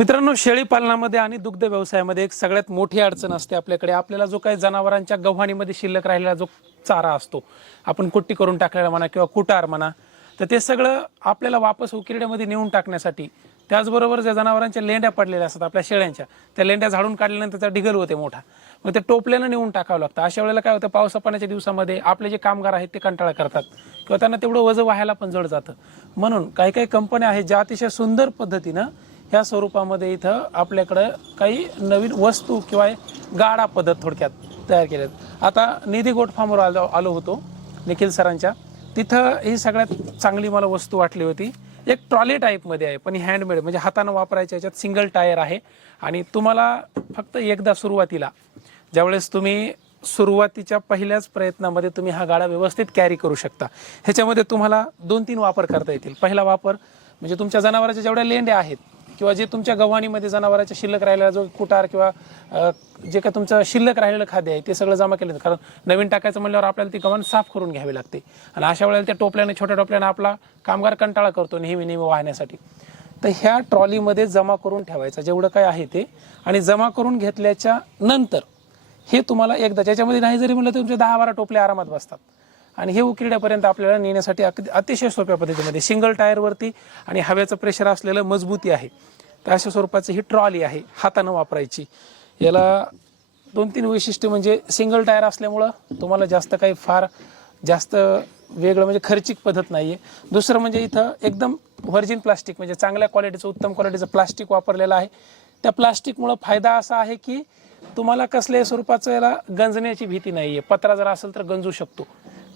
मित्रांनो शेळी पालनामध्ये आणि दुग्ध व्यवसायामध्ये एक सगळ्यात मोठी अडचण असते आपल्याकडे. आपल्याला जो काही जनावरांच्या गव्हाणीमध्ये शिल्लक राहिलेला जो चारा असतो आपण कुट्टी करून टाकलेला म्हणा किंवा कुटार म्हणा तर ते सगळं आपल्याला वापस उकिरड्यामध्ये नेऊन टाकण्यासाठी त्याचबरोबर ज्या जनावरांच्या लेंड्या पडलेल्या असतात आपल्या शेळ्यांच्या त्या लेंड्या झाडून काढल्यानंतर त्याचा ढिगल होते मोठा. मग ते टोपल्यानं नेऊन टाकावं लागतं. अशा वेळेला काय होतं पावसा पाण्याच्या दिवसामध्ये आपले जे कामगार आहेत ते कंटाळा करतात किंवा त्यांना तेवढं वजन व्हायला पण जड जातं. म्हणून काही काही कंपन्या आहेत ज्या अतिशय सुंदर पद्धतीनं ह्या स्वरूपामध्ये इथं आपल्याकडं काही नवीन वस्तू किंवा गाडा पद्धत थोडक्यात तयार केल्यात आता निधी गोट फार्मवर आलो आलो होतो निखिल सरांच्या. तिथं ही सगळ्यात चांगली मला वस्तू वाटली होती. एक ट्रॉली टाईपमध्ये आहे पण हँडमेड म्हणजे हातानं वापरायच्या याच्यात सिंगल टायर आहे. आणि तुम्हाला फक्त एकदा सुरुवातीला ज्यावेळेस तुम्ही सुरुवातीच्या पहिल्याच प्रयत्नामध्ये तुम्ही हा गाडा व्यवस्थित कॅरी करू शकता. ह्याच्यामध्ये तुम्हाला दोन तीन वापर करता येतील. पहिला वापर म्हणजे तुमच्या जनावराच्या जेवढ्या लेंड्या आहेत किंवा जे तुमच्या गव्हाणीमध्ये जनावरांच्या शिल्लक राहिलेला जो कुटार किंवा जे काय तुमचं शिल्लक राहिलेलं खाद्य आहे ते सगळं जमा केलं कारण नवीन टाकायचं म्हणल्यावर आपल्याला ती गव्हाण साफ करून घ्यावी लागते. आणि अशा वेळेला त्या टोपल्याने छोट्या टोपल्याने आपला कामगार कंटाळा करतो नेहमी नेहमी वाहण्यासाठी. तर ह्या ट्रॉलीमध्ये जमा करून ठेवायचं जेवढं काय आहे ते. आणि जमा करून घेतल्याच्या नंतर हे तुम्हाला एकदा ज्याच्यामध्ये नाही जरी म्हणलं तुमचे दहा बारा टोपले आरामात बसतात. आणि हे उकिरड्यापर्यंत आपल्याला नेण्यासाठी अतिशय सोप्या पद्धतीमध्ये सिंगल टायरवरती आणि हव्याचं प्रेशर असलेलं मजबूती आहे. तर अशा स्वरूपाची ही ट्रॉली आहे हातानं वापरायची. याला दोन तीन वैशिष्ट्य म्हणजे सिंगल टायर असल्यामुळं तुम्हाला जास्त काही फार जास्त वेगळं म्हणजे खर्चिक पद्धत नाही आहे दुसरं म्हणजे इथं एकदम व्हर्जिन प्लास्टिक म्हणजे चांगल्या क्वालिटीचं उत्तम क्वालिटीचं प्लास्टिक वापरलेलं आहे. त्या प्लास्टिकमुळं फायदा असा आहे की तुम्हाला कसल्याही स्वरूपाचं याला गंजण्याची भीती नाही आहे पत्रा जर असेल तर गंजू शकतो.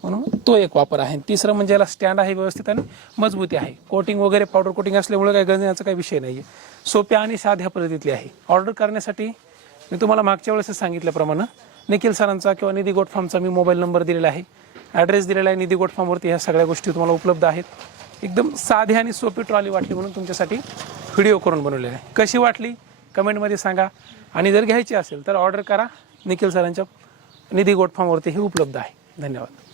म्हणून तो एक वापर आहे. तिसरं म्हणजे याला स्टँड आहे व्यवस्थित आणि मजबूती आहे. कोटिंग वगैरे पावडर कोटिंग असल्यामुळे काही गंजण्याचा काही विषय नाही आहे सोप्या आणि साध्या पद्धतीतली आहे. ऑर्डर करण्यासाठी मी तुम्हाला मागच्या वेळेस सांगितल्याप्रमाणे निखिल सरांचा किंवा निधी गोट फार्मचा मी मोबाईल नंबर दिलेला आहे. ॲड्रेस दिलेला आहे. निधी गोट फार्मवरती ह्या सगळ्या गोष्टी तुम्हाला उपलब्ध आहेत. एकदम साधी आणि सोपी ट्रॉली वाटली म्हणून तुमच्यासाठी व्हिडिओ करून बनवलेला आहे. कशी वाटली? कमेंटमध्ये सांगा. आणि जर घ्यायची असेल तर ऑर्डर करा. निखिल सरांच्या निधी गोट फार्मवरती हे उपलब्ध आहे. धन्यवाद.